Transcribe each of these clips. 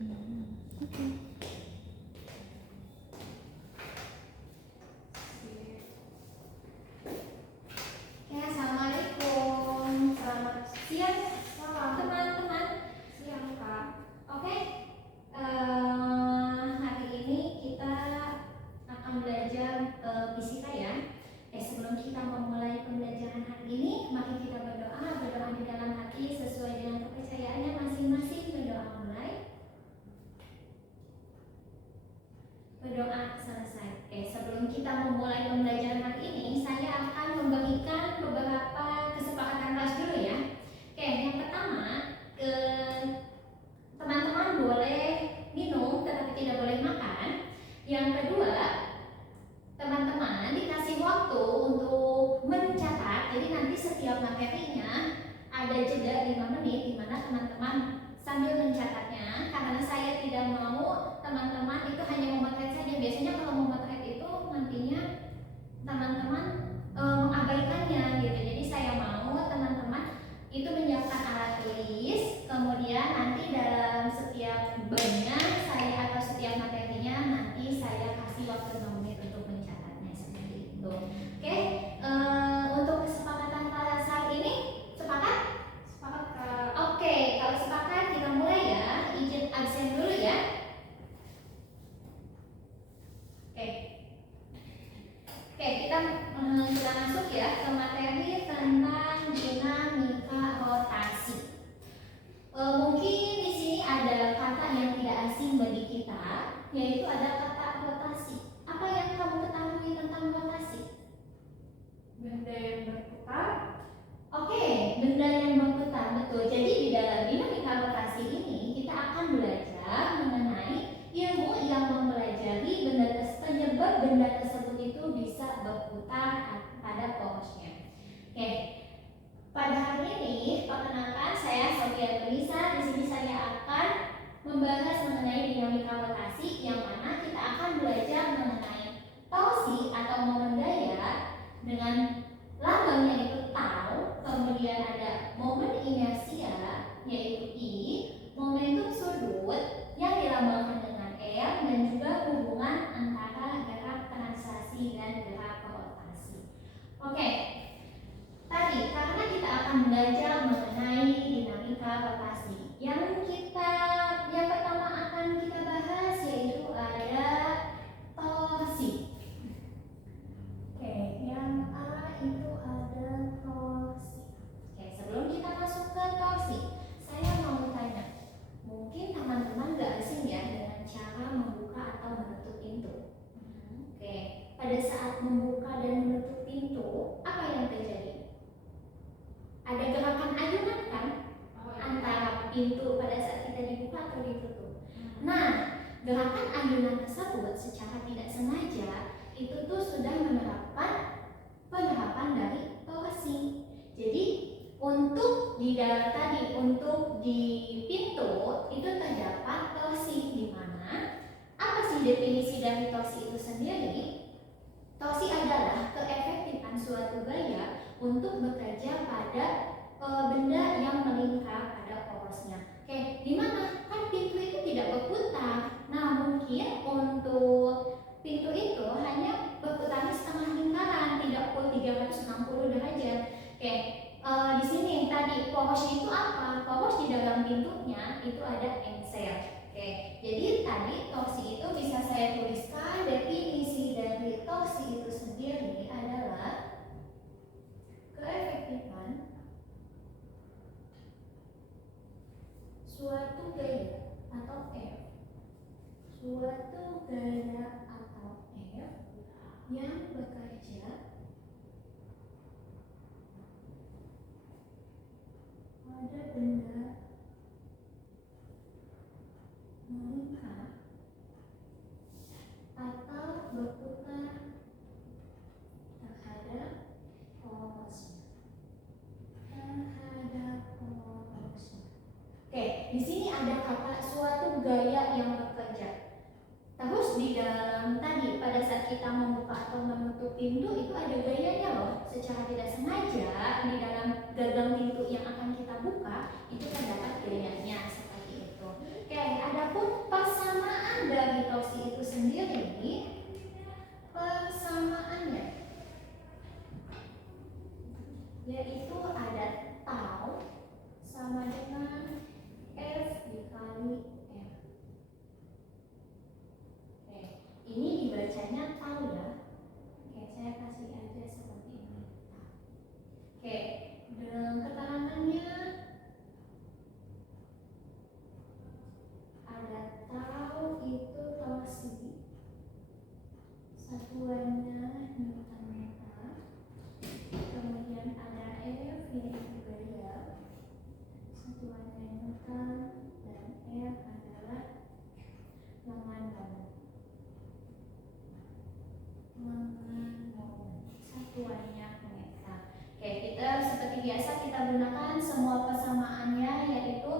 Oke. Ya, assalamualaikum. Selamat siang, teman-teman. Siang, Kak. Oke. Hari ini kita akan belajar fisika ya. Sebelum kita memulai pembelajaran hari ini, mari kita berdoa di dalam hati sesuai dengan kepercayaannya masing-masing. Berdoa mulai. Berdoa selesai. Sebelum kita memulai pembelajaran hari ini, saya akan memberikan beberapa kesepakatan kelas dulu ya. Yang pertama, teman-teman boleh minum tetapi tidak boleh makan. Yang kedua, teman-teman dikasih waktu untuk mencatat. Jadi nanti setiap materinya ada jeda 5 menit di mana teman-teman sambil mencatatnya, karena saya tidak mau teman-teman itu hanya memotret saja. Biasanya kalau memotret itu nantinya teman-teman mengabaikannya gitu. Jadi saya mau teman-teman itu menyiapkan alat tulis, kemudian nanti dalam setiap babnya saya atau setiap materinya nanti saya kasih waktu 5 menit untuk mencatatnya seperti itu. Oke, untuk kesepakatan kelas hari ini sepakat? Sepakat, Kak. Oke, kalau sepakat kita mulai ya. Izin absen dulu ya. Oke, kita sudah masuk ya ke materi tentang dinamika rotasi. Mungkin di sini ada kata yang tidak asing bagi kita, yaitu ada kata rotasi. Apa yang kamu ketahui tentang rotasi? Benda yang berputar. Oke, benda yang berputar, betul. Jadi di dalam dinamika rotasi ini kita akan belajar mengenai ilmu yang mempelajari penyebab benda tersebut itu bisa berputar pada porosnya. Oke, pada hari ini perkenalkan saya Sofia Tunisa. Di sini saya akan membahas mengenai dinamika rotasi, yang mana kita akan belajar mengenai torsi atau momen gaya dengan lambangnya itu tau, kemudian ada momen inersia yaitu I, momentum sudut yang dilambangkan dengan R, dan juga hubungan antara gerak translasi dan gerak rotasi. Oke, tadi karena kita akan belajar mengenai dinamika rotasi, yang pertama akan kita bahas yaitu ada torsi. Oke, yang A itu ada torsi. Oke, sebelum kita masuk ke torsi, saya mau tanya, mungkin teman-teman gak asing ya dengan cara membuka atau menutup pintu. Oke, pada saat membuka dan menutup pintu, apa yang terjadi? Ada gerakan ayunan kan antara pintu pada saat kita dibuka atau ditutup. Nah, gerakan ayunan tersebut secara tidak sengaja itu tuh sudah menerapkan penerapan dari torsi. Jadi untuk di dalam tadi, untuk di pintu itu terdapat torsi, di mana apa sih definisi dari torsi itu sendiri? Torsi adalah keefektifan suatu gaya untuk bekerja pada benda yang melingkar pada porosnya. Oke, di mana kan pintu itu tidak berputar. Nah, mungkin untuk pintu itu hanya berputarnya setengah lingkaran, tidak full 360 derajat. Oke, di sini tadi porosnya itu apa? Poros di dalam pintunya itu ada engsel. Oke, jadi tadi torsi itu bisa saya tuliskan definisi dari torsi itu sendiri adalah keefektifan suatu gaya atau F, suatu gaya atau F yang bekerja pada benda melingkar atau berputar terhadap porosnya. Oke, di sini ada kata suatu gaya yang bekerja. Terus di dalam tadi pada saat kita membuka atau menutup pintu itu ada gayanya loh. Secara tidak sengaja di dalam gagang pintu yang akan kita buka itu terdapat gayanya seperti itu. Oke, adapun torsi itu sendiri, persamaannya yaitu ada tau sama dengan F dikali R. Oke, ini dibacanya tau ya. Oke, saya kasih aja seperti ini. Oke, dengan keterangannya ada tau itu torsi, satuannya Newton meter, kemudian ada F yaitu gaya, satuannya Newton, dan R adalah lengan momen, satuannya meter. Oke, kita seperti biasa kita gunakan semua persamaannya yaitu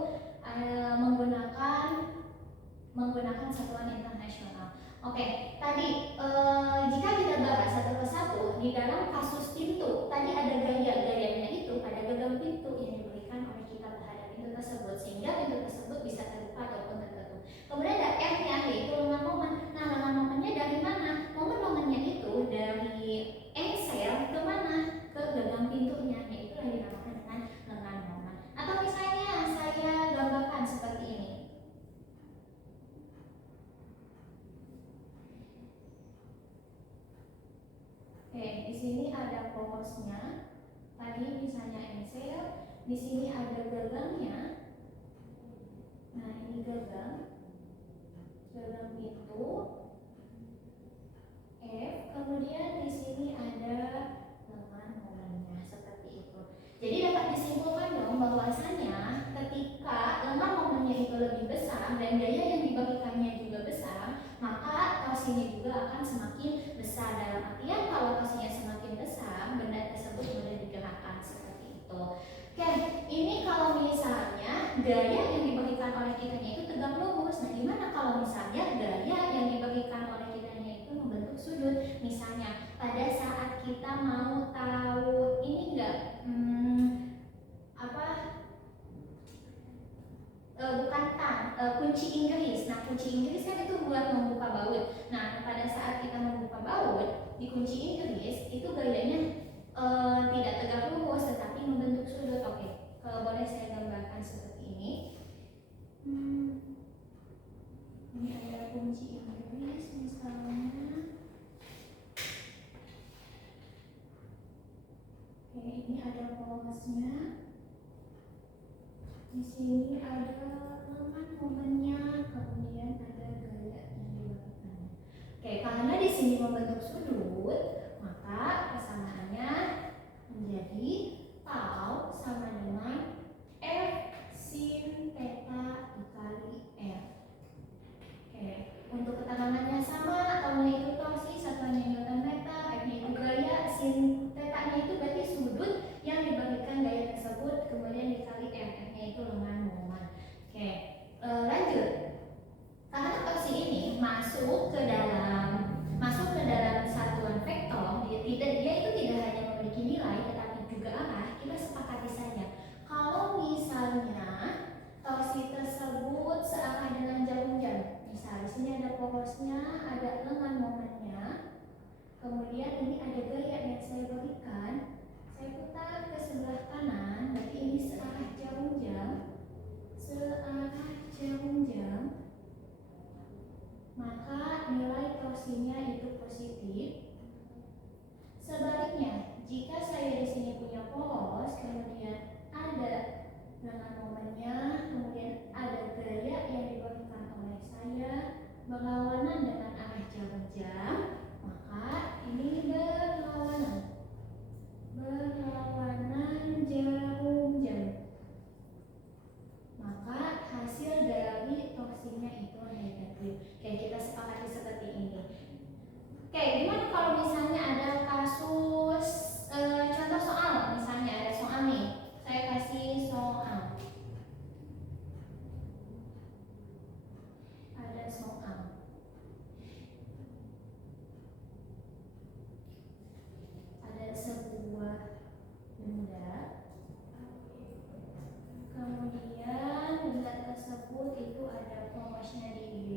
menggunakan satuan internasional. Oke, tadi jika kita bahas satu persatu di dalam kasus pintu, tadi ada gayanya itu ada gagang pintu yang diberikan oleh kita terhadap pintu tersebut sehingga pintu tersebut bisa terbuka ataupun tertutup. Kemudian ada R-nya yaitu lengan momen. Nah, lengan momennya dari mana? Momennya itu dari engsel ke mana? Ke gagang pintunya, yaitu yang dinamakan dengan lengan momen. Atau misalnya saya gambarkan seperti ini. Oke, di sini ada porosnya. Tadi misalnya engsel, di sini ada gagangnya. Nah, ini gagang pintu F. Kemudian di sini ada lengan momennya seperti itu. Jadi dapat disimpulkan dong bahwasannya ketika lengan momennya itu lebih besar dan daya yang diberikannya juga besar, maka torsinya juga akan semakin besar. Dalam artian kalau torsinya semakin besar, benda tersebut mudah digerakkan seperti itu. Oke, ini kalau misalnya gaya yang diberikan oleh kitanya itu tegak lurus. Nah, gimana kalau misalnya gaya yang diberikan oleh kitanya itu membentuk sudut? Misalnya pada saat kita mau tahu ini enggak kunci Inggris. Nah, kunci Inggris kan itu buat membuka baut. Nah, pada saat kita membuka baut di kunci Inggris itu gayanya tidak tegak lurus tetapi membentuk sudut. Oke, kalau boleh saya gambarkan seperti ini. Ini ada kunci Inggris misalnya. Oke, ini ada porosnya. Di sini ada lengan momennya, kemudian ada gaya yang diberikan. Oke, karena di sini membentuk sudut, maka persamaannya menjadi tau sama dengan F sin theta dikali R. Oke, untuk keterangannya sama, taunya itu torsi, satuannya Newton meter, F-nya itu gaya, sin theta-nya itu berarti sudut yang diberikan gaya tersebut, kemudian dikali R, F-nya itu lengan momen. Oke, lanjut. Karena torsi ini masuk ke dalam satuan vektor, dia itu tidak hanya memiliki nilai tetapi juga arah. Kita sepakati saja kalau misalnya torsi tersebut searah dengan jarum jam. Misal di sini ada porosnya, ada lengan momennya, kemudian ini ada gaya yang saya berikan. Saya putar ke sebelah kanan, berarti ini searah jarum jam. Maka nilai torsinya itu positif. Sebaliknya, jika saya di sini punya poros, kemudian ada lengan momennya, kemudian ada gaya yang diberikan oleh saya berlawanan dengan arah jarum jam, maka ini berlawanan jarum jam. Maka hasil dari torsinya itu negatif. Oke, kita sepakati seperti ini. Oke, gimana kalau misalnya ada kasus contoh soal, misalnya ada soal nih, saya kasih soal. Ada soal. Ada sebuah benda. Kemudian benda tersebut itu ada porosnya di B,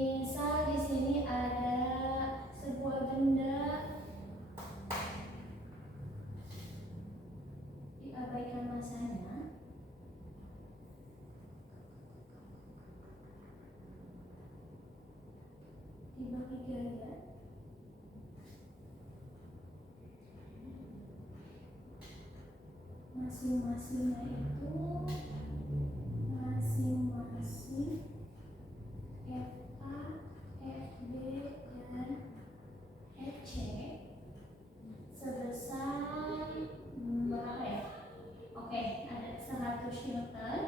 Misal di sini ada sebuah benda, diabaikan masanya. Dibagi gaya. Masing-masingnya itu masing-masing FA, FB, dan FC sebesar berapa ya? Oke, ada 100 Newton,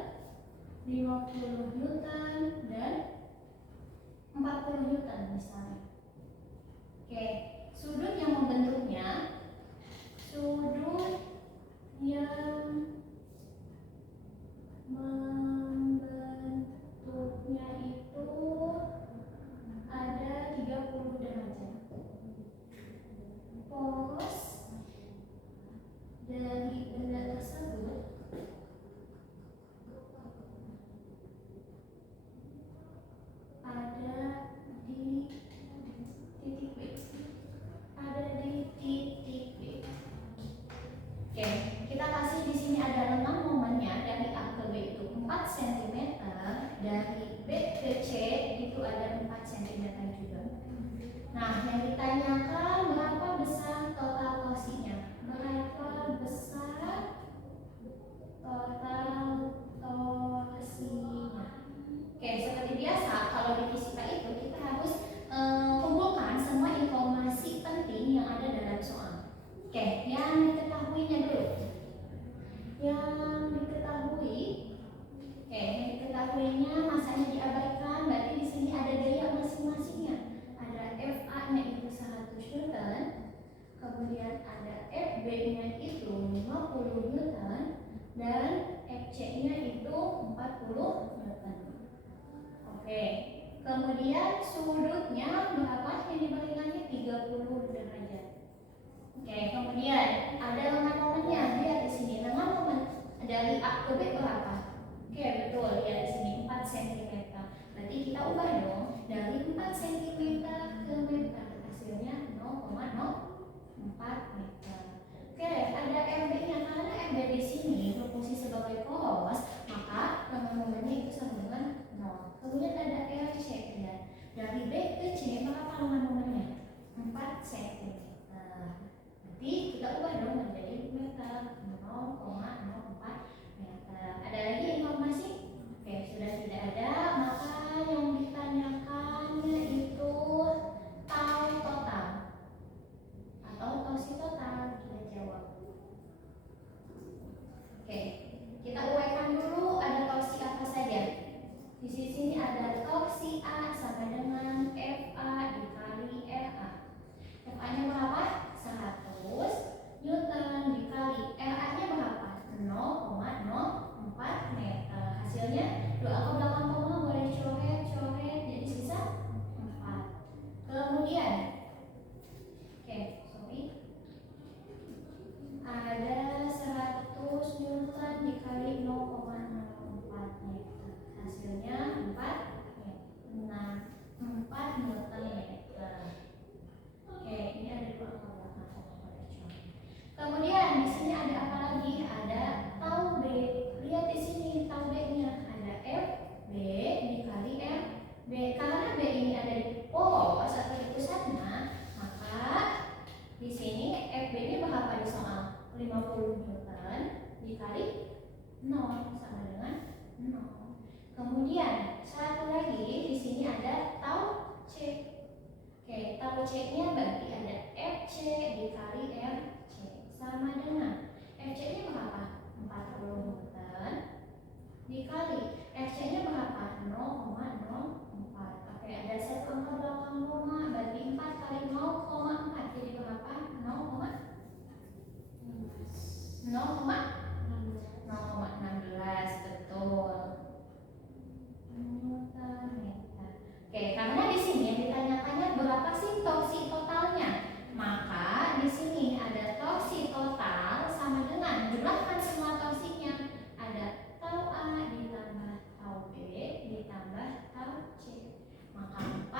50 Newton, dan 40 Newton misalnya. Oke, sudut yang membentuknya, sudut yang membentuknya itu ada 30 derajat. Pos dari benda tersebut ada di titik B. Ada di titik B. Oke, kita kasih di sini ada lengan momennya dari A ke B itu 4 cm, dari B ke C itu ada 4 cm juga. Nah, yang ditanyakan berapa besar total torsinya? Berapa besar total torsinya? Oke, seperti biasa kalau di fisika itu kita harus kumpulkan semua informasi penting yang ada dalam soal. Oke, yang diketahuinya dulu. Yang diketahuinya masanya diabaikan, berarti di sini ada gaya masing-masingnya. Ada FA-nya itu 100 Newton, kemudian ada FB-nya itu 50 Newton, dan FC-nya itu 40 Newton. Oke, kemudian sudutnya berapa yang dibalikannya? 30 derajat. Oke, kemudian ada lengan momennya. Lihat di sini lengan momen dari A ke B berapa? Oke, betul. Lihat di sini 4 cm. Berarti kita ubah dong dari 4 cm ke meter. Hasilnya 0,04 meter. Oke, ada MB-nya. Karena MB di sini berfungsi sebagai poros, maka lengan momennya itu sama dengan 0. Kemudian ada LC ya. Dari B ke C berapa lengan momennya? 4 cm. Nanti kita ubah dong menjadi meter, 0,04 meter. Ada lagi informasi? Oke, sudah tidak ada, maka yang ditanyakannya itu tau total atau torsi total. Kita jawab. Oke, kita uraikan dulu ada torsi apa saja. Di sini ada torsi A sama dengan FA dikali RA. FA-nya berapa? 100 Newton dikali RA-nya berapa? 0,04 meter. Hasilnya dua angka belakang koma boleh coret-coret jadi sisa 4. Kemudian ada 100 Newton dikali 0,04 meter. Hasilnya 4 Newton meter. Oke, ini ada dua angka belakang. Kemudian di sini ada apa lagi? Ada tau B. Lihat di sini tau B-nya ada FB dikali FB. Karena B ini ada di poros atau di pusatnya, maka di sini FB-nya berapa di soal? 50 Newton dikali 0 sama dengan 0. Kemudian satu lagi di sini ada tau C. Oke, tau C-nya berarti ada FC dikali RC sama dengan FC-nya berapa? 40 Newton dikali FC-nya berapa? 0,04. Oke, ada satu angka belakang koma, berarti 4 kali 0,4 jadi berapa? 0,16, betul. Newton meter. Oke, karena di sini yang ditanyakannya berapa sih torsi totalnya, maka di sini ada torsi total sama dengan jumlahkan semua torsinya. Ada tau A ditambah tau B ditambah tau C, maka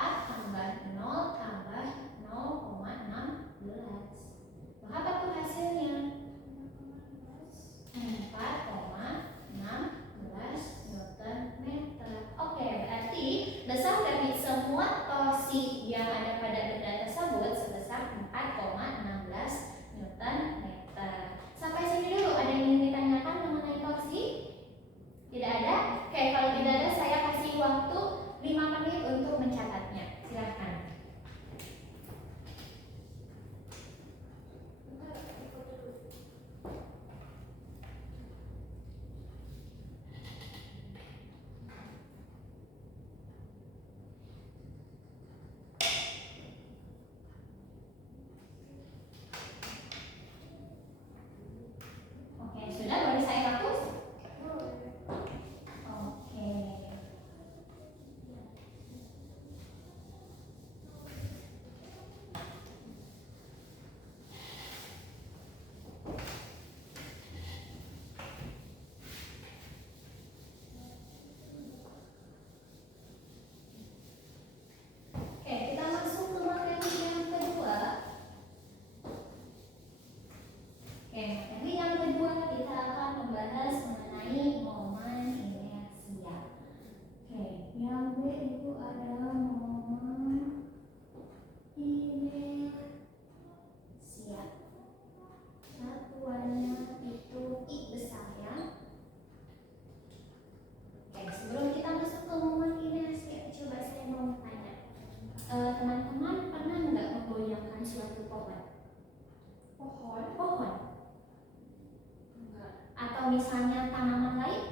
misalnya tanaman lain?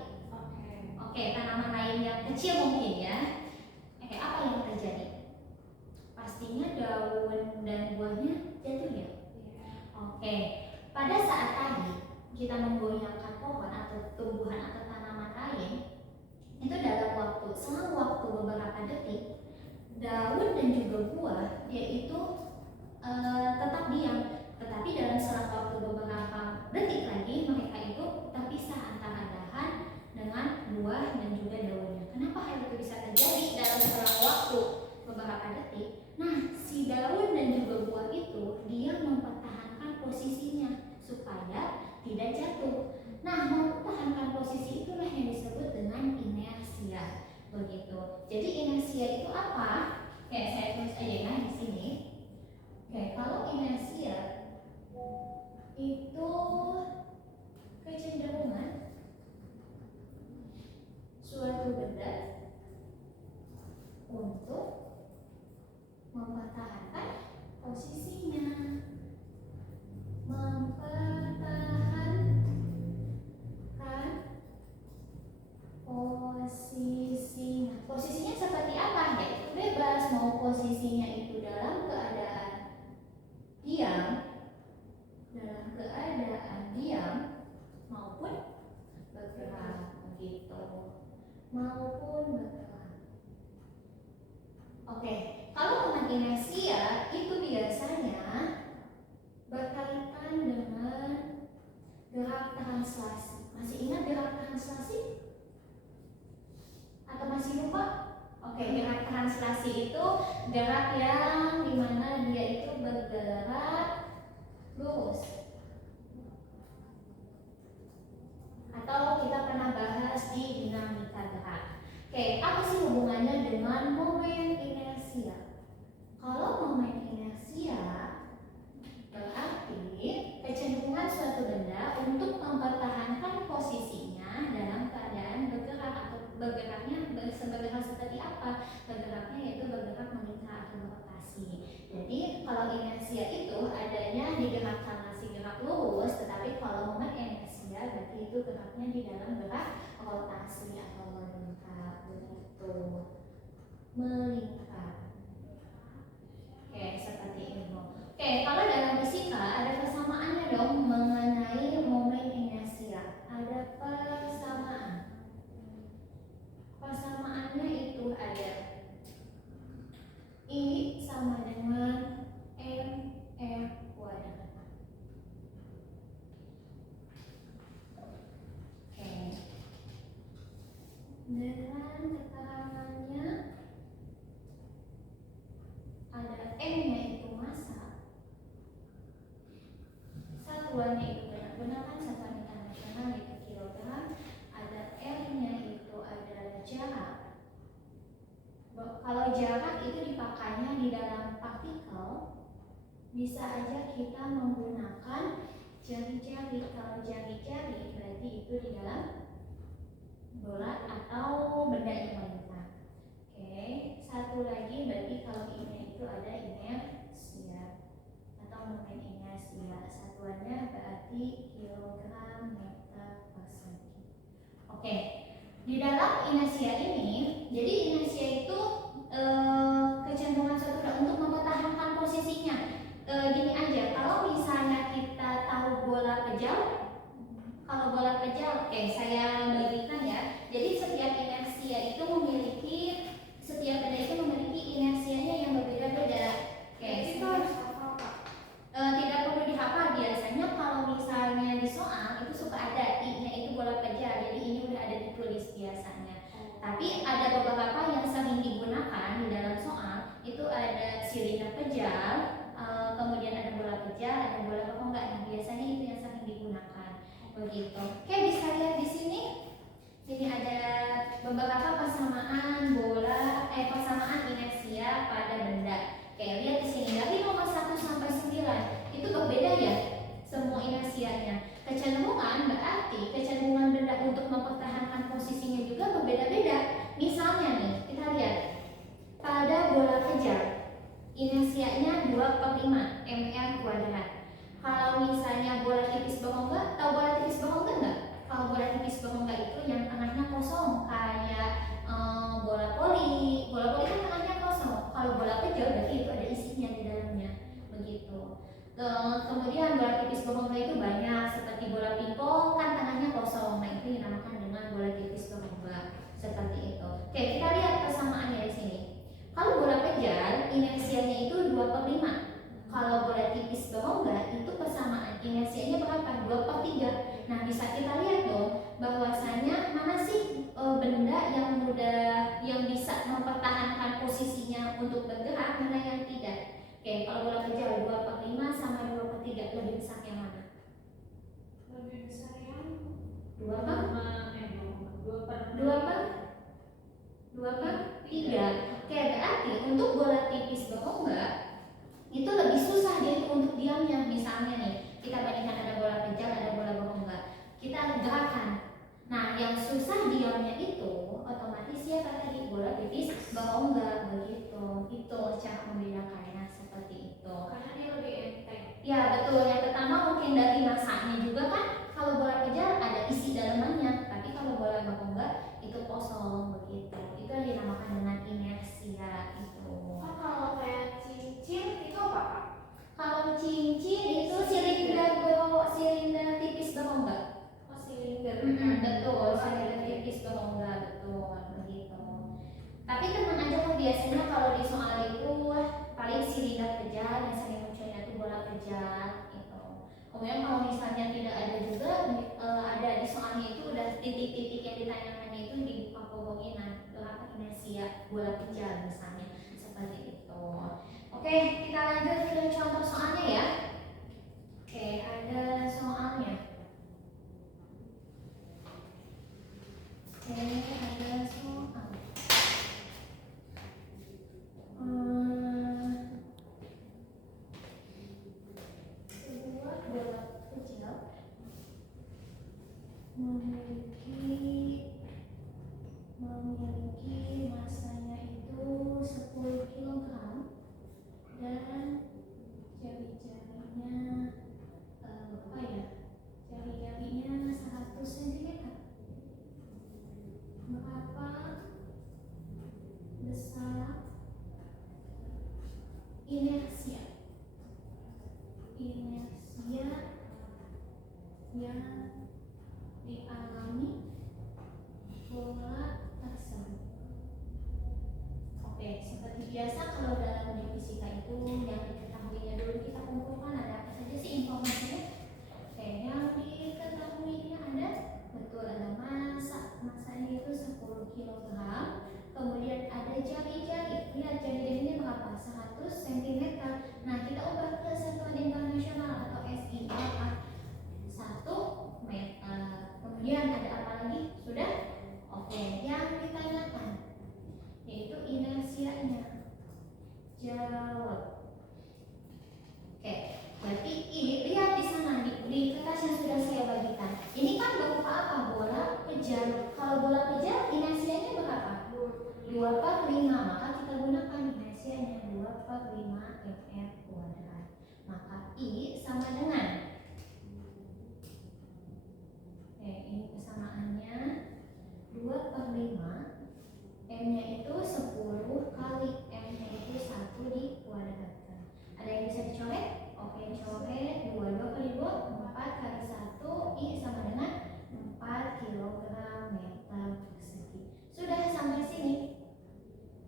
Oke, tanaman lain yang kecil mungkin ya. Oke, apa yang terjadi? Pastinya daun dan buahnya jatuh ya? Oke, pada saat tadi kita menggoyangkan pohon atau tumbuhan atau tanaman lain, itu dalam selang waktu beberapa detik, daun dan juga buah dia itu tetap diam, tetapi dalam selang waktu beberapa detik lagi mereka itu terpisah antara dahan dengan buah dan juga daunnya. Kenapa hal itu bisa terjadi dalam selang waktu beberapa detik? Nah, si daun dan juga buah itu dia mempertahankan posisinya supaya tidak jatuh. Nah, mempertahankan posisi itulah yang disebut dengan inersia. Begitu. Jadi inersia itu apa? Oke, saya tulis aja ya di sini. Oke, kalau inersia itu kecenderungan suatu benda untuk mempertahankan posisinya. Mempertahankan posisinya. Posisinya seperti apa? Yaitu bebas, mau posisinya itu dalam keadaan diam maupun bergerak, begitu. Maupun bergerak. Oke, kalau tentang inersia itu biasanya berkaitan dengan gerak translasi. Masih ingat gerak translasi? Atau masih lupa? Oke, gerak translasi itu gerak yang dimana dia itu bergerak lurus. Atau kita pernah bahas di dinamika gerak. Oke, apa sih hubungannya dengan momen inersia? Kalau momen inersia berarti kecenderungan suatu benda untuk mempertahankan posisinya dalam keadaan bergerak, atau bergeraknya bergerak seperti apa? Bergeraknya yaitu bergerak melingkar atau berotasi. Jadi kalau inersia itu adanya di gerak translasi, gerak lurus, tetapi kalau momen inersia berarti itu geraknya di dalam gerak rotasi atau melingkar, begitu. Melingkar. Oke, seperti itu. Oke, kalau dalam fisika ada persamaannya dong mengenai momen inersia. Ada persamaan. Persamaannya itu ada I sama dengan mR kuadrat. Oke. Dengan keterangannya ada M-nya itu massa, satuannya itu benar-benar kan satuan internasional itu kilogram, ada R-nya itu adalah jarak. Kalau jarak itu dipakainya di dalam partikel, bisa aja kita menggunakan jari-jari. Kalau jari-jari berarti itu di dalam bulat atau benda yang melingkar. Oke, satu lagi berarti kalau ini itu ada inersia atau momen inersia. Satuannya berarti kilogram meter persegi. Oke, di dalam inersia ini, jadi inersia itu kecenderungan suatu benda untuk mempertahankan posisinya. Gini aja, kalau misalnya kita tahu bola pejal, kalau bola pejal, oke, saya bagikan ya. Jadi setiap inersia itu memiliki, setiap benda itu memiliki inersianya yang berbeda-beda. Oke, itu harus hafal, Pak. Tidak perlu dihafal. Biasanya kalau misalnya di soal itu suka ada I-nya itu bola pejal, jadi ini udah ada ditulis biasanya. Tapi ada beberapa yang sering digunakan di dalam soal, itu ada silinder pejal, kemudian ada bola pejal, ada bola enggak. Nah, biasanya itu yang sering digunakan. Begitu. Oke, bisa lihat di sini. Sini ada beberapa persamaan persamaan inersia pada benda. Oke, lihat di sini dari nomor 1 sampai 9 itu berbeda ya semua inersianya. Kecenderungan berarti kecenderungan benda untuk mempertahankan posisinya juga berbeda-beda. Misalnya nih, kita lihat pada bola pejal inersianya 2/5 mR kuadrat. Kalau misalnya bola tipis berongga, tahu bola tipis berongga enggak? Kalau bola tipis berongga itu yang tengahnya kosong, kayak bola voli. Bola voli kan tengahnya kosong. Kalau bola kecil berarti itu ada isinya di dalamnya, begitu. Kemudian bola tipis berongga itu banyak, seperti bola pingpong kan tengahnya kosong. Nah itu dinamakan dengan bola tipis berongga, seperti itu. Oke, kita lihat persamaannya di sini. Kalau bola kejar inersianya itu 2/5. Kalau bola tipis berongga itu persamaan inersianya berapa? 2/3. Nah bisa kita lihat dong bahwasanya mana sih benda yang bisa mempertahankan posisinya untuk bergerak, mana yang tidak. Oke, kalau bola kejar 2/5 sama 2/3 lebih besar yang mana? Lebih besar yang 2/3. Oke, berarti untuk bola tipis berongga itu lebih susah dia itu untuk diamnya. Misalnya nih, kita bandingkan ada bola kejar, ada bola berongga. Kita gerakan. Nah, yang susah diamnya itu otomatis ya tadi bola tipis berongga, begitu. Itu cara membedakannya seperti itu. karena dia lebih enteng. Ya betul. Yang pertama mungkin dari masanya juga kan. Kalau bola kejar ada isi dalamannya, tapi kalau bola berongga itu kosong, begitu. Itu yang dinamakan dengan inersia itu. Kalau kayak cincin itu apa Kak? Kalau cincin itu silinder tipis berongga. Oh, silinder. Betul, silinder tipis berongga, betul, begitu. Tapi tenang aja kan, biasanya kalau di soal itu paling silinder kejar yang sering munculnya itu bola kejar gitu. Kemudian kalau misalnya tidak ada juga ada di soalnya itu udah titik-titik yang ditanyakan itu dibuka kemungkinan berapa inersia bola kejar misalnya seperti itu. Oke, kita lanjut ke contoh soalnya ya. Oke, ada soalnya. Oke, ada soal. Sebuah bola kecil memiliki masanya itu 10 kg dan jari-jarinya jari-jarinya 100 cm. Berapa besar inersia yang dialami bola tersebut? Oke, seperti biasa kalau dalam ujian fisika itu yang diketahuinya dulu kita kumpulkan ada apa saja sih informasinya? Oke, yang diketahuinya ada betul ada masanya itu 10 kg. Kemudian ada jari-jari. Lihat jari-jarinya berapa? 100 cm. Nah, kita ubah ke satuan internasional atau SI berapa? 1 meter. Kemudian ada apa lagi? Sudah? Oke, yang ditanyakan yaitu inersianya. Jawab. Oke, berarti lihat di sana di kertas yang sudah saya bagikan. Ini kan berupa apa? Bola kejar. Kalau bola kejar inersianya berapa? 2/5. Maka kita gunakan inersianya 2/5 mr kuadrat. Maka I sama dengan ini persamaannya 2/5. M-nya itu 10 kali M-nya itu 1 dikuadratkan. Ada yang bisa dicoret? Oke, coret 22 kali 2 4 kali 1 I sama dengan 4 kg meter persegi. Sudah sampai sini.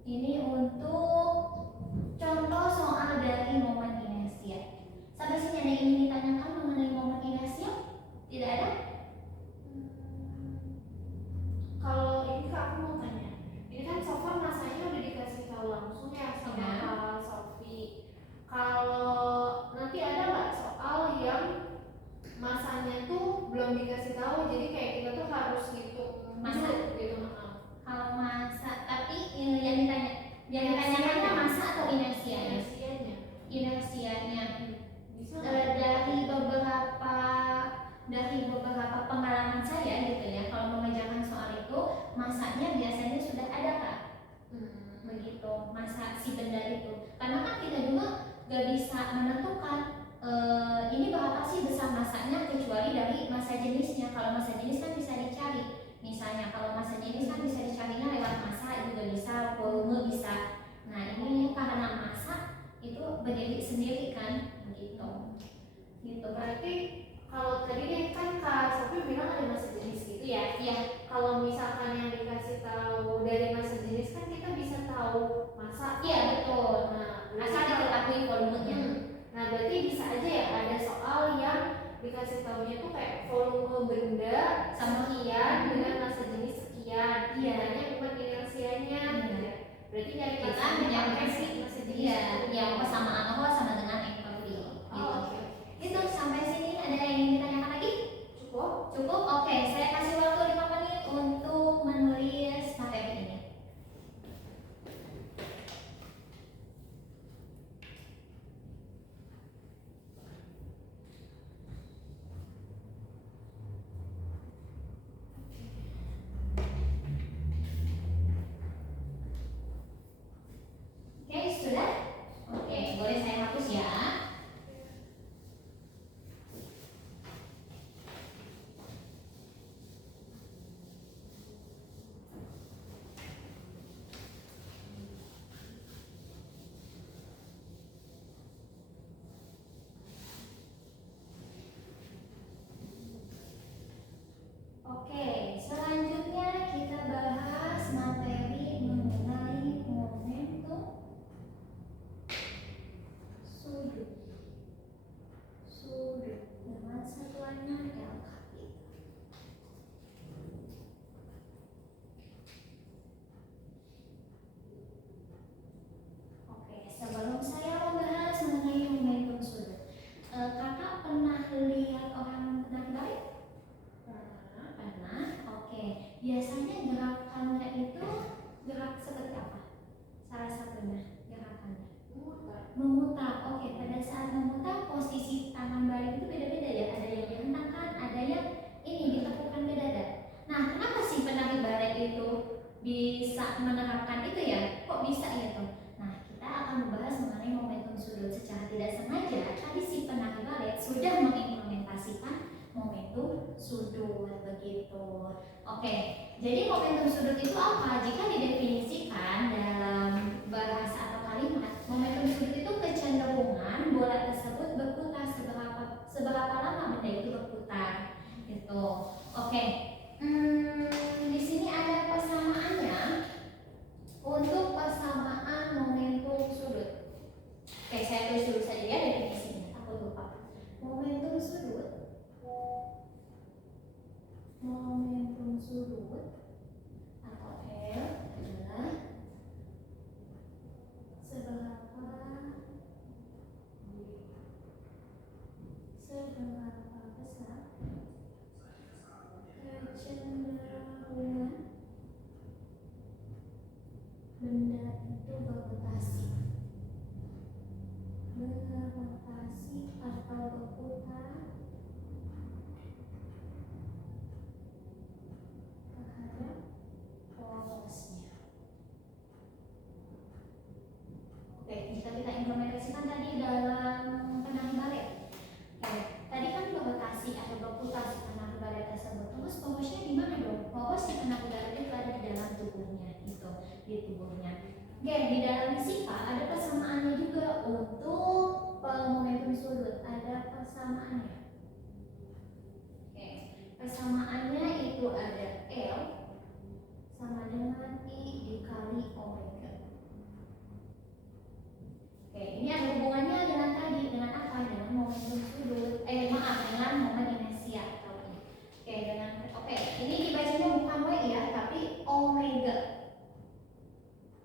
Ini untuk contoh soal dari momen inersia. Sampai sini ada yang ingin ditanyakan mengenai momen inersia? Tidak ada? Kalau ini Kak, aku mau tanya. Ini kan so far masanya udah dikasih tahu langsung ya sama Kak Sofi. Kalau nanti ada nggak soal yang masanya tuh belum dikasih tahu, jadi kayak kita tuh harus ngitung Masa? gitu. Kalau masa, tapi yang ditanyakannya masa atau inersianya? Inersianya. Bisa dari beberapa pengalaman saya gitu ya, kalau mengerjakan soal itu masanya biasanya sudah ada Kak. Begitu, masa si benda itu. Karena kan kita juga gak bisa menentukan ini berapa sih besar masanya kecuali dari masa jenisnya. Kalau masa jenis kan bisa misalnya kalau massa jenis kan bisa dicarinya lewat massa juga bisa, volume bisa. Nah ini karena massa itu berdiri sendiri kan, gitu. Berarti kalau tadi nih kan Kak Sofi bilang ada massa jenis gitu ya. Iya. Kalau misalkan yang dikasih tahu dari massa jenis kan kita bisa tahu massa. Iya betul. Nah, Asal diketahui volumenya. Nah berarti bisa aja ya ada soal yang dikasih tahunya tuh kayak volume benda Sama sekian dengan massa jenis sekian. Iya. Bedanya cuma inersianya. Iya. Ya. Berarti nyari Kita massanya pakai menyangka sih massa jenis. iya, yang kesamaan apa sama dengan entropy. Gitu. Oke. Itu sampai sini ada yang ingin ditanyakan lagi? Cukup? Cukup? Oke, saya kasih waktu 5 menit untuk menulis materi ini. Oke, sudah? Oke, boleh saya hapus ya. Oke, selanjutnya kita bahas materi mengenai momentum sudut. Sudut dengan satuannya L kapital. Oke, sebelum saya membahas mengenai momentum sudut, kakak pernah lihat orang kena kebalik? Pernah. Oke, biasanya gerakannya itu gerak seperti apa? Salah satunya gerakannya memutar. Oke, pada saat memutar posisi tangan balik itu beda-beda ya. Ada yang dihentangkan, ada yang ini ditepukkan ke dada. Nah, kenapa sih penari balet itu bisa menerapkan itu ya? Kok bisa gitu? Nah, kita akan membahas mengenai momentum sudut. Secara tidak sengaja, tadi si penari balet sudah mengimplementasikan momentum sudut begitu. Oke, jadi momentum sudut itu apa? Jika didefinisikan dalam bahasa atau kalimat, momentum sudut itu kecenderungan bola tersebut berputar seberapa lama benda itu berputar gitu. Oke, di sini ada persamaannya untuk persamaan momentum sudut. Oke, saya tulis dulu saja ya definisinya. Aku lupa. Momentum sudut atau L adalah seberapa besar kecenderungan benda itu berotasi atau berputar terhadap porosnya. Oke, jika kita implementasikan tadi dalam penari balet. Oke, tadi kan berotasi atau berputar si penari balet tersebut. Terus porosnya di mana dong? Poros si penari balet itu ada di dalam tubuhnya, itu di tubuhnya. Oke, di dalam fisika ada persamaannya juga untuk momentum sudut. Ada persamaannya. Oke, persamaannya itu ada L sama dengan I dikali omega. Oke, ini ada hubungannya dengan tadi, dengan apa? Dengan momentum sudut. Dengan momen inersia atau ini. Oke, ini dibacanya bukan W ya, tapi omega.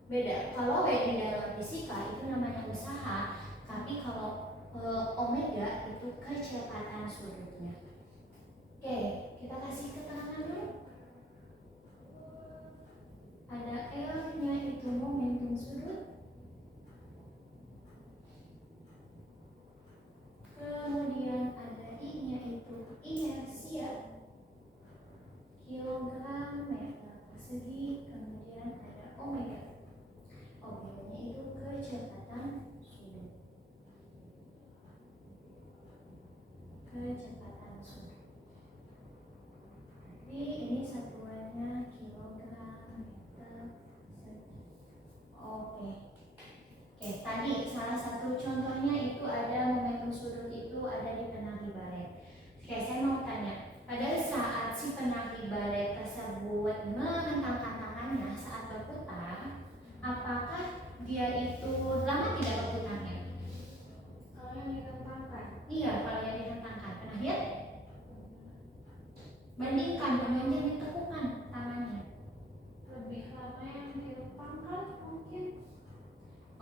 Beda. Kalau W di dalam fisika itu namanya usaha, tapi kalau omega itu kecepatan sudutnya. Oke, kita kasih keterangan dulu. Ada L-nya itu momentum sudut. Kemudian ada I-nya itu inersia kilogram meter persegi. Kemudian ada omega. Omega-nya itu kecepatan sudut. Bandingkan dengan yang ditekukan tangannya. Lebih lama yang di depan kan mungkin.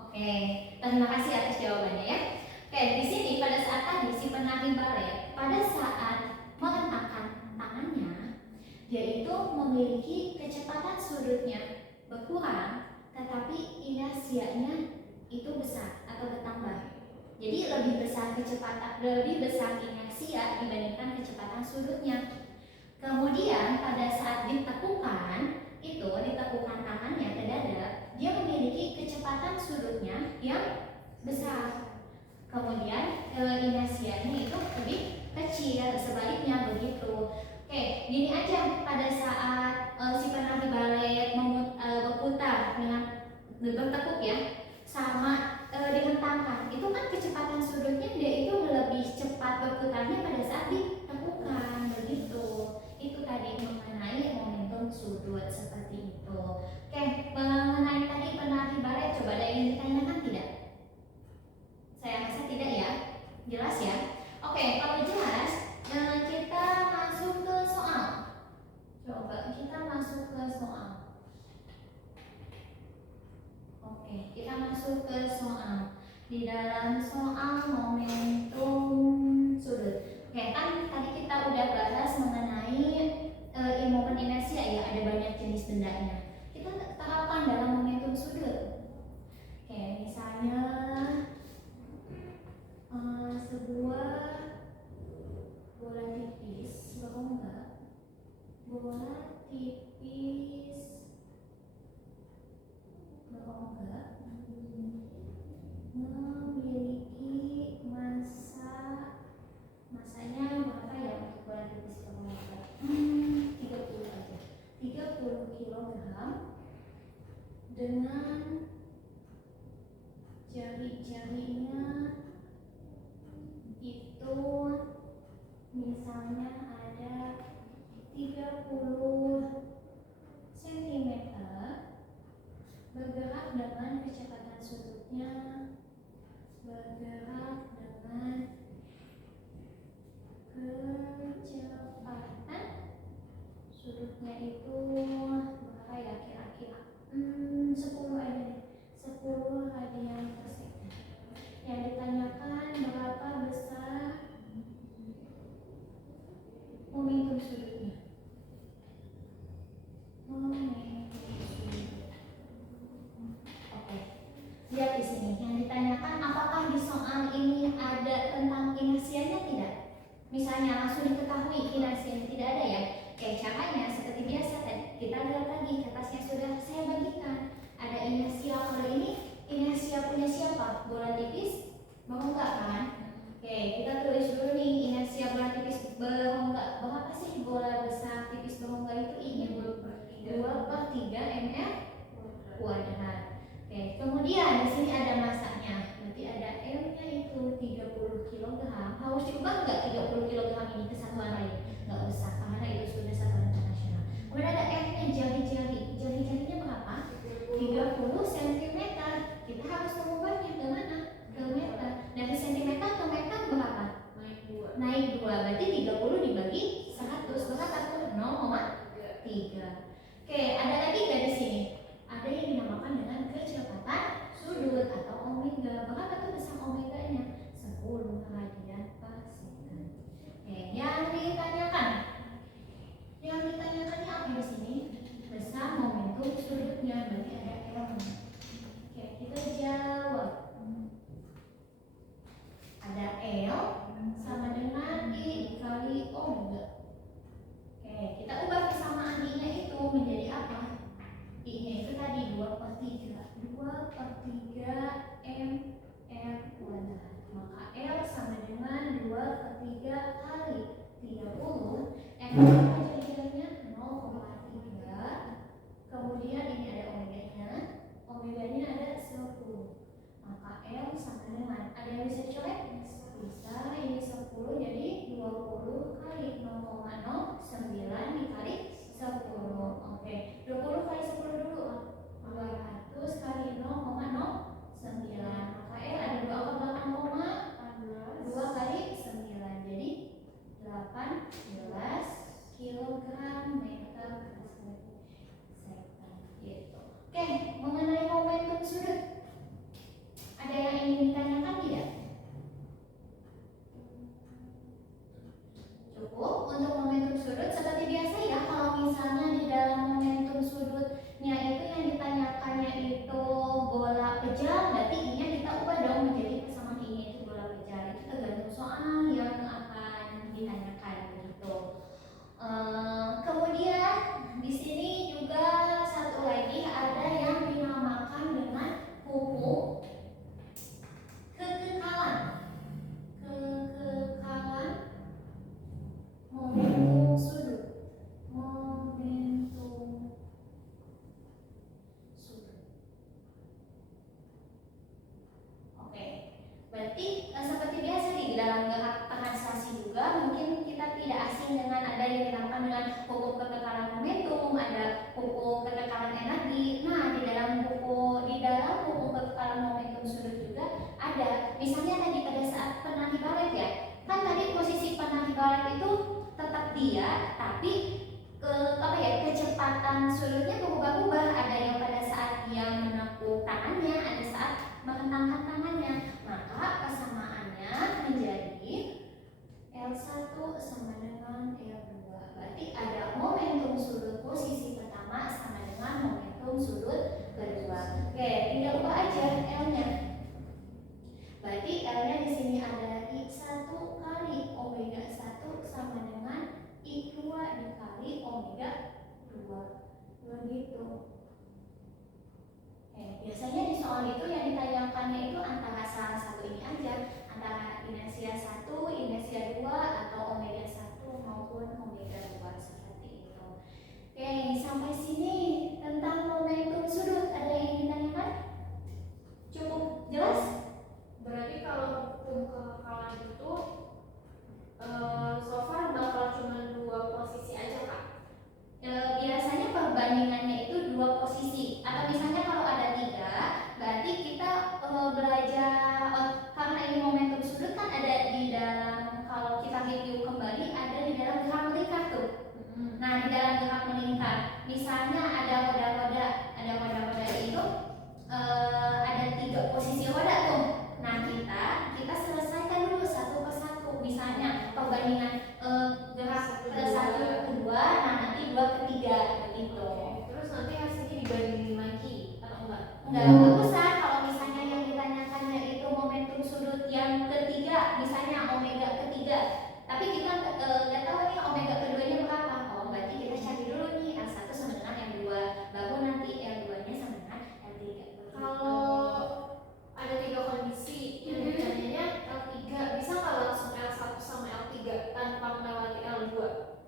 Oke, terima kasih atas jawabannya ya. Oke, di sini pada saat tadi si penari balet pada saat menghentakkan tangannya, dia itu memiliki kecepatan sudutnya berkurang, tetapi inersianya itu besar atau bertambah. Jadi lebih besar inersia dibandingkan kecepatan sudutnya. Kemudian pada saat ditekukan tangannya ke dada, dia memiliki kecepatan sudutnya yang besar. Kemudian inersianya itu lebih kecil, sebaliknya begitu. Oke, gini aja pada saat si penari balet berputar dengan bertekuk ya, sama dihentangkan, itu kan kecepatan sudutnya dia itu lebih cepat berputarnya pada saat ditekukan begitu. Itu tadi mengenai momentum sudut seperti itu. Oke, mengenai tadi penari balet, coba ada yang ditanyakan tidak? Saya rasa tidak ya, jelas ya. Oke, kalau jelas kita masuk ke soal. Coba kita masuk ke soal. Oke, kita masuk ke soal. Di dalam soal momentum sudut. Oke, kan tadi kita udah bahas mengenai momen inersia ya, ada banyak jenis bendanya. Kita terapkan dalam momentum sudut. Oke, misalnya sebuah bola tipis, berongga, bola tipis berongga memiliki masanya berapa ya untuk bola tipis berongga? 30 aja, 30 kg dengan jari-jarinya itu misalnya ada 30 cm, bergerak dengan kecepatan sudutnya itu berapa ya kira-kira? 10 aja deh, 10 radian per second. Yang ditanyakan berapa besar momentum sudutnya. Oke, lihat di sini. Yang ditanyakan apakah di soal ini ada tentang inersianya tidak? Misalnya langsung diketahui inersianya tidak ada ya. Oke, caranya seperti biasa kita lihat lagi kertasnya sudah saya bagikan. Ada inersia, kalau ini inersia punya siapa? Bola tipis berongga kan? Oke, kita tulis dulu nih inersia bola tipis berongga. Berapa sih bola besar tipis berongga itu? Ini 2/3 mr kuadrat. Oke, kemudian di sini ada masanya. Berarti ada M-nya itu 30 kg. Harus diubah nggak 30 kg ini ke satuan lain? Nggak usah, karena itu sudah satuan internasional. Kemudian ada F-nya jari-jari. Jari-jarinya berapa? 30 cm. Kita harus mengubahnya ke mana? Ke meter. Dari cm ke meter berapa? Naik 2. Berarti 30 dibagi 100 berapa tuh? 0,3. Oke, ada lagi nggak di sini? Ada yang dinamakan dengan kecepatan sudut atau omega. Berapa tuh besar omeganya? 10 radian per second. Oke, yang ditanyakannya apa di sini? Besar momentum sudutnya, berarti ada L. Oke, kita jawab. Ada L sama dengan I kali omega. Oke, kita ubah persamaan I-nya itu menjadi apa? I-nya itu tadi 2/3 mr kuadrat. Maka L sama dengan 2/3 kali 30. M itu jadinya 0,3. Kemudian ini ada omeganya. Omeganya ada 10. Maka L sama dengan, ada yang bisa dicoret? Bisa, ini 10 jadi 20 kali 0,09 dikali 10. Oke, 20 kali 10 dulu. 200 kali 0,09. Maka L ada 2 ke belakang koma, 2 kali 9 jadi 18 kg. kilogram meter persegi second gitu. Oke, mengenai momentum sudut, ada yang ingin ditanyakan tidak? Cukup untuk momentum sudut seperti biasa ya. Kalau misalnya di dalam momentum sudutnya itu yang ditanyakannya itu bola pejam, berarti ini kita ubah dong menjadi persamaan ini itu bola pejam. Itu tergantung soal yang akan ditanyakan begitu. Kemudian di sini juga satu lagi ada yang dinamakan dengan pupuk kekekalan. Kekekalan momentum sudut. Momentum sudut. Oke. Berarti seperti biasa di dalam gerak translasi juga mungkin kita tidak asing dengan ada yang dinamakan dengan pupuk kekekalan momentum, ada pupuk kekekalan energi. Nah, di dalam pupuk kekekalan momentum sudut juga ada. Misalnya tadi pada saat penahi balet ya. Kan tadi posisi penahi balet itu tetap dia, tapi kecepatan sudutnya berubah-ubah. Ada yang pada saat dia menepuk tangannya, ada saat menghentangkan tangannya. Maka persamaannya menjadi L1 sama dengan L2. Berarti ada momentum sudut posisi pertama sama dengan momentum sudut kedua. Oke, tinggal ubah aja L-nya. Berarti L-nya di sini ada I1 kali omega 1 sama dengan I2 dikali omega 2. Begitu. Biasanya di soal itu yang ditanyakannya itu antara salah satu ini aja, antara inersia 1, inersia 2, atau omega 1 maupun omega 2 seperti itu. Oke, sampai sini tentang momentum sudut ada yang ingin ditanyakan? Cukup jelas? Berarti kalau hukum kekekalan itu so far bakal cuma 2 posisi aja Kak? Biasanya perbandingannya itu 2 posisi, atau misalnya kalau ada 3, berarti kita belajar karena ini momentum sudut kan ada di dalam, kalau kita review kembali ada di dalam gerak melingkar tuh. Nah, di dalam gerak melingkar misalnya ada roda-roda itu ada 3 posisi roda tuh. Nah, kita selesaikan dulu satu persatu. Misalnya perbandingan gerak ke 1 ke 2, nah nanti 2 ke 3 begitu. Terus nanti hasilnya dibandingin lagi atau enggak? Enggak usah. Kalau misalnya yang ditanyakannya itu momentum sudut yang ketiga, misalnya omega ketiga, tapi kita nggak tahu nih omega keduanya berapa. Oh, berarti kita cari dulu nih L1 sama dengan L2, baru nanti L2-nya sama dengan L3. Kalau ada 3 kondisi yang ditanyanya L3, bisa nggak langsung L1 sama L3 tanpa melewati L2?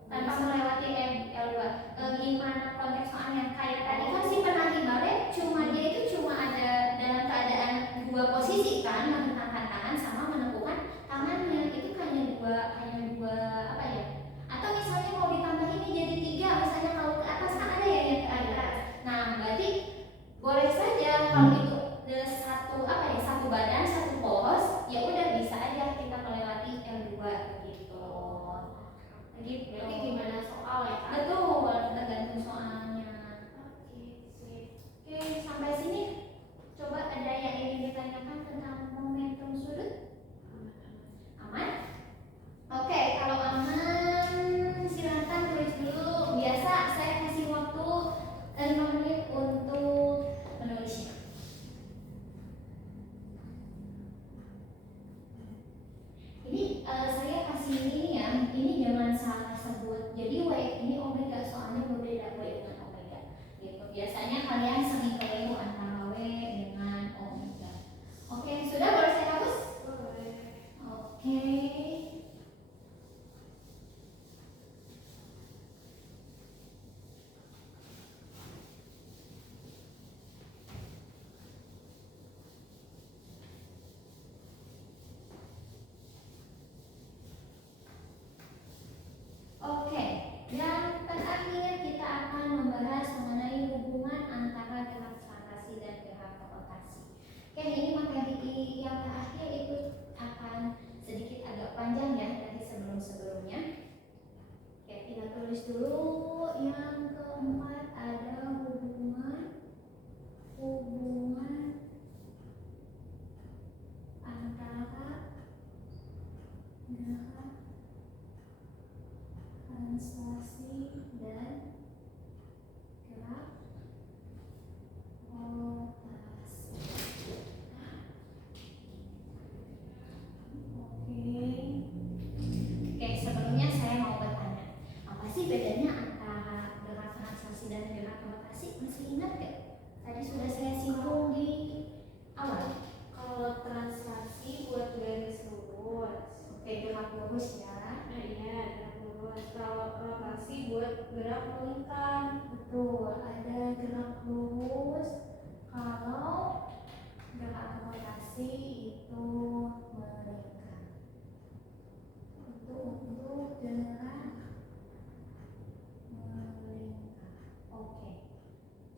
Tanpa melewati L2. Gimana konteks soalnya? Kayak tadi kan si penahi balet dia itu cuma ada dalam keadaan 2 posisi kan, menghentangkan tangan sama menepukkan tangannya. Itu hanya dua apa ya? Atau misalnya mau ditambah ini jadi 3, misalnya kalau ke atas kan ada ya yang ke atas. Nah, berarti boleh saja kalau itu satu badan, satu pos, ya udah bisa aja kita melewati L2 gitu. Berarti gimana soal ya Kak? Betul, tergantung soalnya. Oke, sampai sini coba ada yang ingin ditanyakan tentang momentum sudut? Aman? Oke, kalau aman silakan tulis dulu. Biasa saya kasih waktu 5 menit untuk menulisnya. Ini saya kasih ini ya, ini jangan salah sebut. Jadi W ini omega, soalnya berbeda W dengan omega. Gitu. Biasanya kalian sering keliru antara W dengan omega. Oke, sudah boleh saya hapus? Boleh. Oke. Oke, dan terakhir kita akan membahas mengenai hubungan antara gerak translasi dan gerak rotasi. Oke, ini materi yang terakhir itu akan sedikit agak panjang ya dari sebelum-sebelumnya. Oke, kita tulis dulu. Yang keempat ada hubungan antara gerak translasi dan gerak rotasi. Oke, sebelumnya saya mau bertanya, apa sih bedanya antara gerak translasi dan gerak rotasi? Masih ingat gak? Tadi sudah saya singgung di awal. Kalau translasi buat garis lurus. Oke, gerak lurus ya. Nah iya, gerak lurus. Kalau rotasi buat gerak melingkar. Betul, ada gerak lurus. Kalau gerak rotasi itu melingkar. Untuk gerak melingkar. Oke,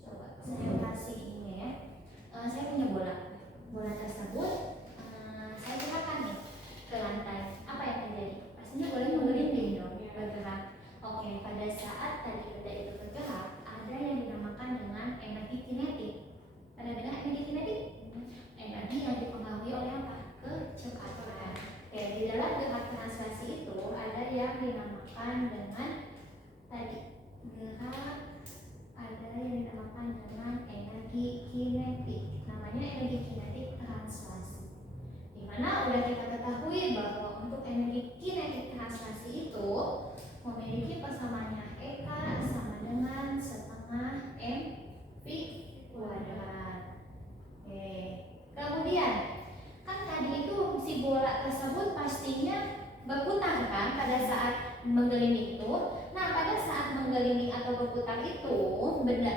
coba saya kasih ini ya. Saya punya bola. Bola tersebut saya gerakan nih ke lantai. Apa yang terjadi? Pastinya bolanya menggelinding dong, bergerak. Oke, pada saat tadi benda itu bergerak, ada yang dinamakan dengan energi kinetik. Pada dengan energi kinetik? Energi yang dipengaruhi oleh apa? Kecepatan. Oke, di dalam gerak translasi itu ada yang dinamakan dengan tadi gerak, ada yang dinamakan dengan energi kinetik. Namanya energi kinetik translasi. Dimana udah kita ketahui bahwa untuk energi kinetik translasi itu memiliki persamaannya EK sama dengan setengah mv kuadrat. Oke. Kemudian kan tadi itu si bola tersebut pastinya berputar kan pada saat menggelinding itu. Nah, pada saat menggelinding atau berputar itu benda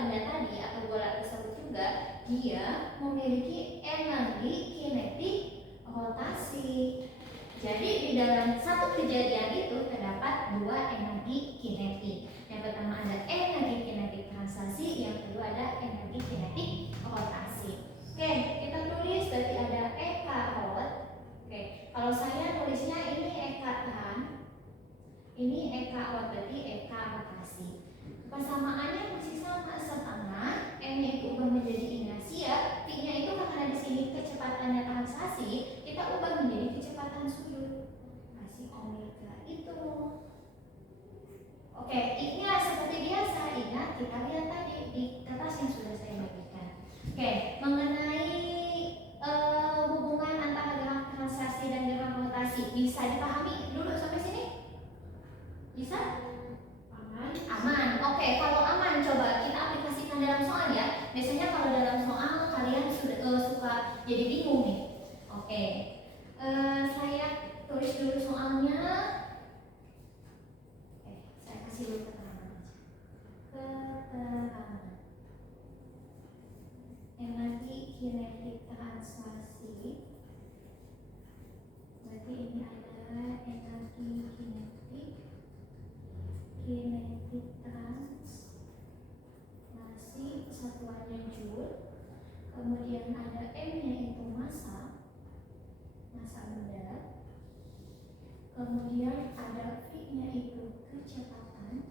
tadi atau bola tersebut juga dia memiliki energi kinetik rotasi. Jadi di dalam satu kejadian itu terdapat dua energi kinetik. Yang pertama ada energi kinetik translasi, yang kedua ada energi kinetik rotasi. Oke, kita tulis berarti ada EK rot. Oke, kalau saya tulisnya ini EK tran, ini EK rot, berarti EK rotasi. Persamaannya masih sama, setengah M-nya itu ubah menjadi inersia, T-nya itu karena di sini kecepatannya translasi, kita ubah menjadi kecepatan sudut. Masih omega itu. Oke, I-nya seperti biasa, ingat kita lihat tadi di kertas yang sudah saya bagikan. Oke, mengenai hubungan antara gerak translasi dan gerak rotasi bisa dipahami dulu sampai sini? Bisa? Aman. Oke, kalau aman coba kita aplikasikan dalam soal ya. Biasanya kalau dalam soal kalian suka jadi bingung nih. Oke. Saya tulis dulu soalnya. Oke, saya kasih dulu keterangan aja. Keterangan. Energi kinetik translasi. Berarti ini ada energi kinetik translasi, satuannya joule. Kemudian ada M-nya itu massa benda. Kemudian ada V-nya itu kecepatan,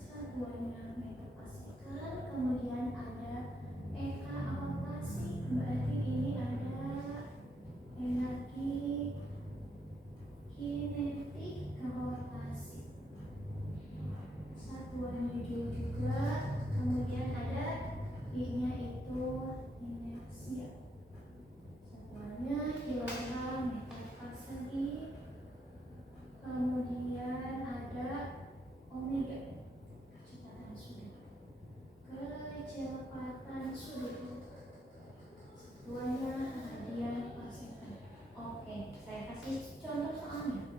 satuannya meter pascal. Kemudian ada EK rotasi, berarti ini ada energi kinetik rotasi, satuannya joule juga. Kemudian ada I-nya itu inersia, satuannya kilogram meter persegi. Kemudian ada omega, kecepatan sudut, satuannya radian per second. Oke, saya kasih contoh soalnya.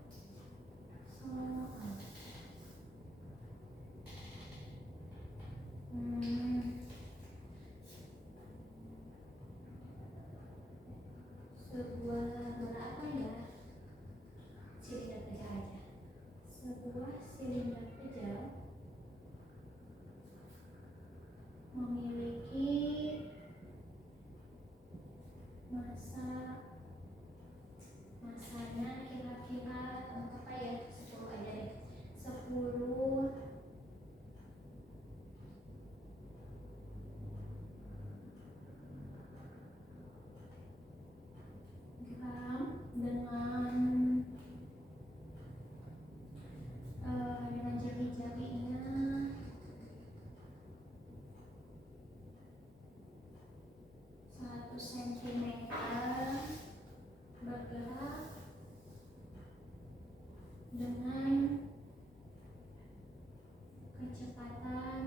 dengan kecepatan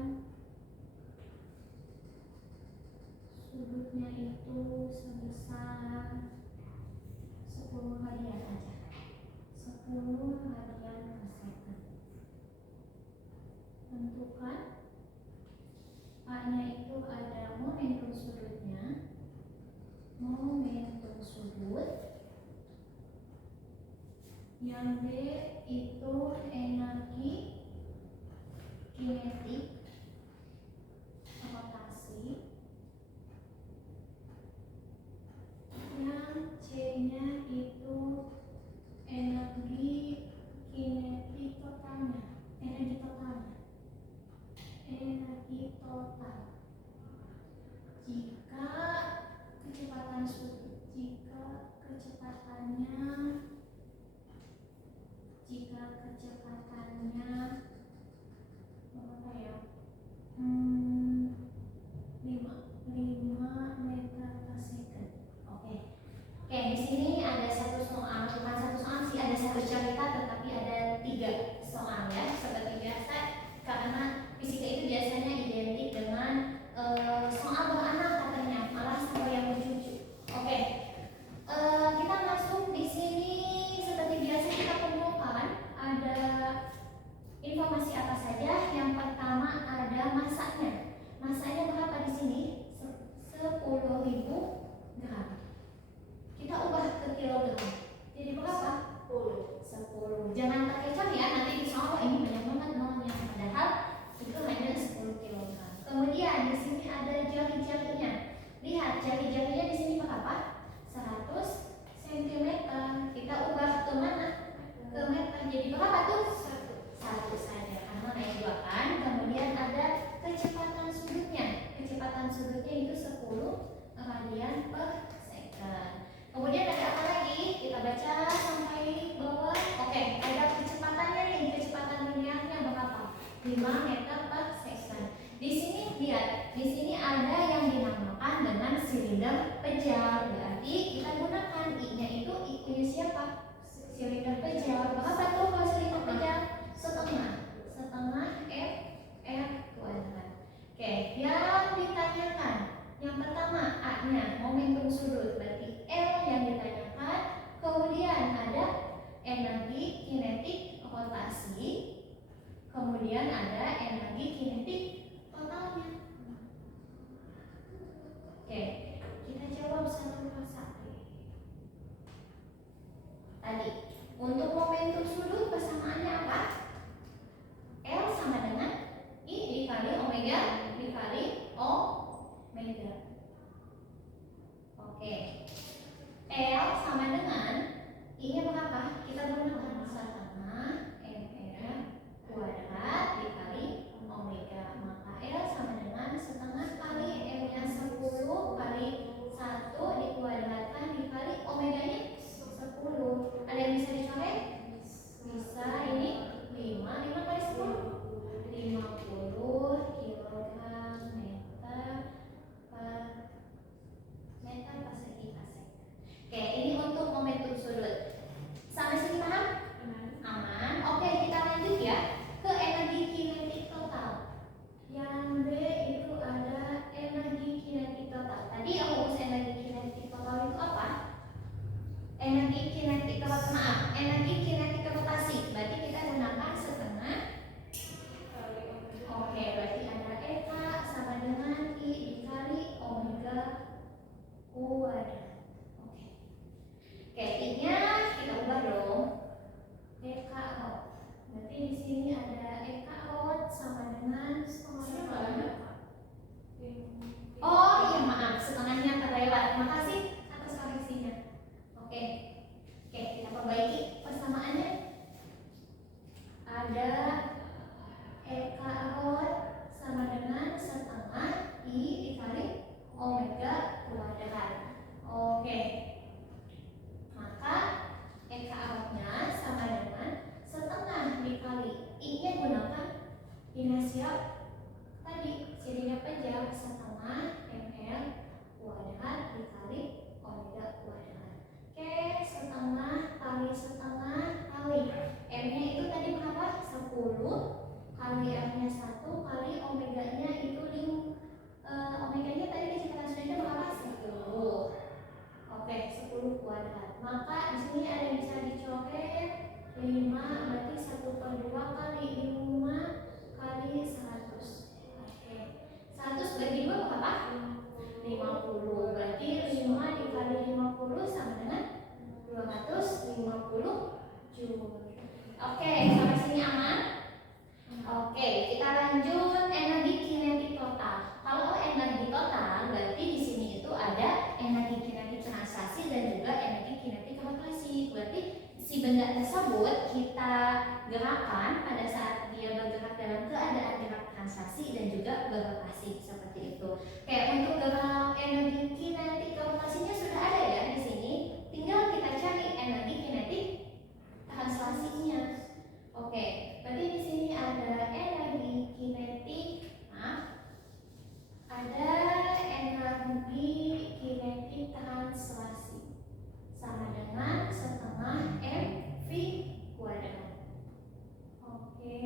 sudutnya itu sebesar 10 radian aja, 10 radian per second. Tentukan A-nya itu ada momentum sudutnya, momentum sudut, yang B itu energi kinetik rotasi, yang C-nya itu energi kinetik totalnya, energi totalnya, energi total. Jika kecepatan sudut, jika kecepatannya berapa ya? 5 meter per second. Oke. Oke, di sini ada satu soal, bukan satu soal sih, ada satu cerita, tetapi ada 3 soal ya, seperti biasa, karena fisika itu biasanya identik dengan soal beranak katanya, malah sampai yang mencucu. Oke, kita masuk di sini seperti biasa kita kumpulkan ada informasi apa saja. Yang pertama ada masanya. Masanya berapa di sini? 10.000 gram. Kita ubah ke kilogram. Jadi berapa? 10. Jangan terkecoh ya, nanti di soal ini banyak banget nolnya. Padahal itu hanya 10 kilogram. Kemudian di sini ada jari-jarinya. Lihat jari-jarinya di sini berapa? 100 cm. Kita ubah ke mana? Ke meter. Jadi berapa tuh? 1 saja karena naik 2 kan. Kemudian ada kecepatan sudutnya. Kecepatan sudutnya itu 10 radian per second. Kemudian ada apa lagi? Kita baca sampai bawah. Oke, ada kecepatannya nih. Kecepatan linearnya berapa? 5 meter per second. Di sini lihat, di sini ada yang dinamakan dengan silinder pejar. Berarti kita gunakan I-nya itu I-nya siapa? Silinder pejar. Berapa tuh kalau silinder pejar? Setengah R kuadrat. Oke, yang ditanyakan yang pertama A-nya momentum sudut, berarti L yang ditanyakan. Kemudian ada energi kinetik rotasi, kemudian ada energi kinetik totalnya. Oke, kita jawab satu persatu. Tadi untuk momentum sudut persamaannya apa? L sama dengan I dikali omega dikali omega. Oke. L sama dengan I-nya berapa? Kita gunakan setengah mr kuadrat dikali omega. Maka L sama dengan setengah kali M-nya 10 kali 1 dikuadratkan dikali omeganya 10. Ada yang bisa dicoret? Bisa. Ini 5 kali 10 50 kilogram meter persegi per second. Oke, ini untuk momentum sudut. Sampai sini paham? Aman. Oke, kita lanjut ya ke energi kinetik total. Yang B itu ada energi kinetik total. Tadi aku urus energi kinetik total itu apa? Energi kinetik total, energi kinetik rotasi. Berarti kita gunakan setengah. Oke, berarti ada EK sama dengan I dikali omega kuadrat. Oke. Oke, I-nya kita ubah dong. EK rot. Berarti di sini ada EK rot sama dengan setengah. Oh iya, maaf, setengahnya terlewat. Makasih atas koreksinya. Oke, kita perbaiki persamaannya. Ada EK rot sama dengan setengah I dikali omega kuadrat. Oke, maka EK rotnya sama dengan setengah dikali I-nya gunakan inersial kali F-nya 1 kali omeganya itu omeganya tadi kecepatan sunainya berapa? 10. Oke, 10 kuadrat. Maka di sini ada yang bisa dicoret 5, berarti 1/2 kali 5 kali 100. Oke. 100 bagi 2 berapa? 50. Berarti 5 dikali 50 sama dengan 250 Joule. Oke, sampai sini aman? Oke, kita lanjut energi kinetik total. Kalau energi total berarti di sini itu ada energi kinetik translasi dan juga energi kinetik rotasi. Berarti si benda tersebut kita gerakan pada saat dia bergerak dalam keadaan gerak translasi dan juga berrotasi seperti itu. Oke, untuk gerak energi kinetik rotasinya sudah ada ya di sini. Tinggal kita cari energi kinetik translasinya. Oke, berarti di sini ada energi kinetik, ada energi kinetik translasi sama dengan setengah mv kuadrat. Oke,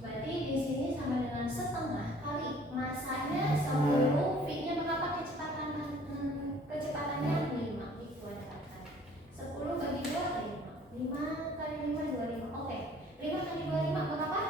berarti di sini sama dengan setengah kali masanya 10, v-nya berapa kecepatannya 5 v kuadrat. 10 bagi 2 5 kali 5 25. Oke, 5 kali 25 berapa?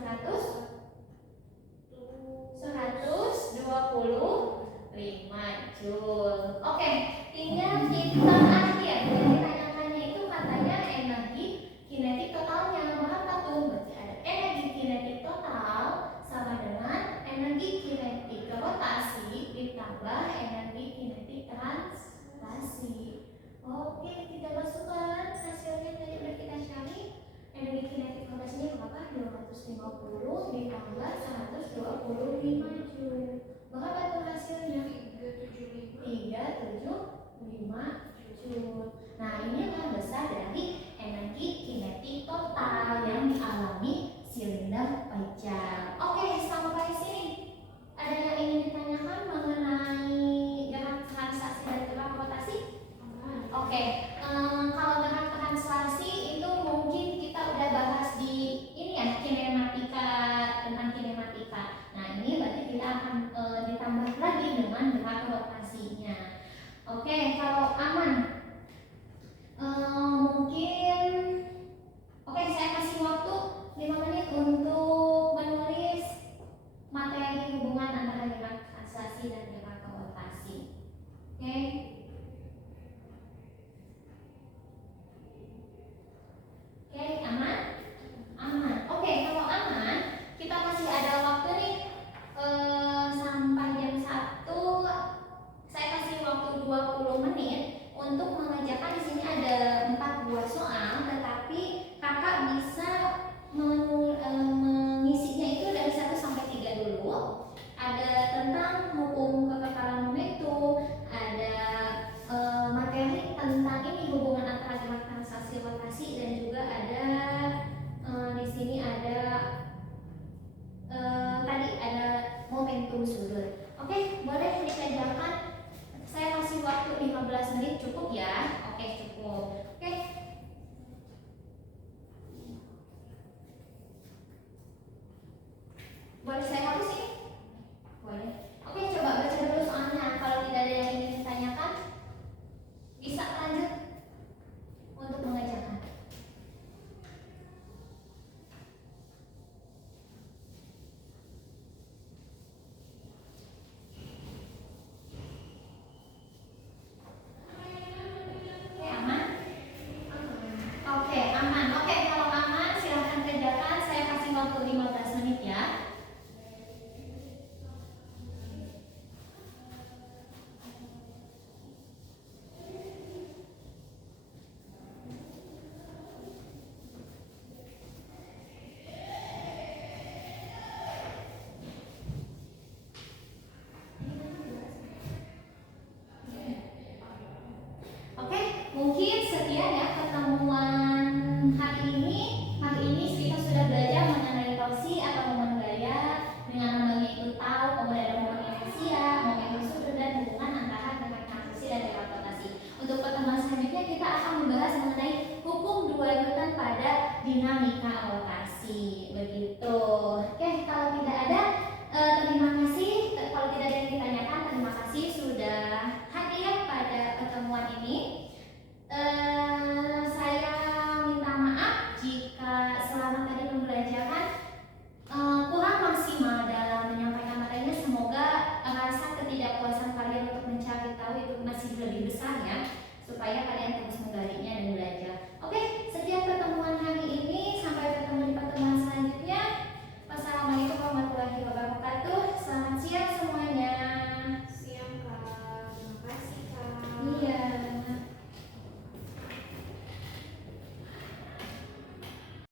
125 Joule. Oke, tinggal kita akhir. Yang ditanyakannya itu katanya energi kinetik totalnya berapa tuh? Berarti ada energi kinetik total sama dengan energi kinetik rotasi ditambah energi kinetik translasi. Oke, kita masukkan hasilnya tadi udah kita cari. Energi kinetik rotasinya berapa? 250 ditambah 125 Joule. Berapa tuh hasilnya? 375 Joule. Nah, ini yang besar dari energi kinetik total yang dialami silinder pecah. Oke, sampai sini. Ada yang ingin ditanyakan mengenai gerak translasi dan gerak rotasi? Oke, kalau gerak translasi itu mungkin kita udah bahas di ini ya, kinematika, tentang kinematika. Nah, ini berarti kita akan ditambah lagi dengan gerak rotasinya. Oke, kalau aman, mungkin saya kasih waktu 5 menit untuk menulis materi hubungan antara gerak translasi dan gerak rotasi. Oke. Oke, aman? Aman. Oke, kalau aman, kita masih ada waktu nih sampai jam 1. Saya kasih waktu 20 menit untuk mengerjakan. Di sini ada 4 buah soal, tetapi kakak bisa mengisinya itu dari 1 sampai 3 dulu. Ada tentang hukum kekekalan momentum, ada materi tentang ini hubungan antara gerak translasi rotasi, dan juga ada di sini ada tadi ada momentum sudut. Oke, boleh dikerjakan. Saya kasih waktu 15 menit, cukup ya? Oke, cukup. Oke. Boleh saya hapus ini? Boleh. Oke, coba baca dulu soalnya. Kalau tidak ada yang ingin ditanyakan, bisa lanjut untuk mengerjakan. Oke, aman? Oke, aman. Oke, kalau aman silahkan kerjakan. Saya kasih waktu 15 menit ya. Oke, mungkin sekian ya pertemuan hari ini. Hari ini kita sudah belajar mengenai torsi atau momen gaya dengan namanya itu tahu, kemudian ada momen inersia, momentum sudut, dan hubungan antara gerak translasi dan gerak rotasi. Untuk pertemuan selanjutnya kita akan membahas mengenai hukum dua Newton pada dokumentasi begitu. Oke, kalau tidak ada terima kasih. Kalau tidak ada yang ditanyakan, terima kasih sudah hadir pada pertemuan ini. Saya minta maaf jika selama tadi pembelajaran kurang maksimal dalam menyampaikan materinya. Semoga rasa ketidakpuasan kalian untuk mencari tahu itu masih lebih besar ya, supaya kalian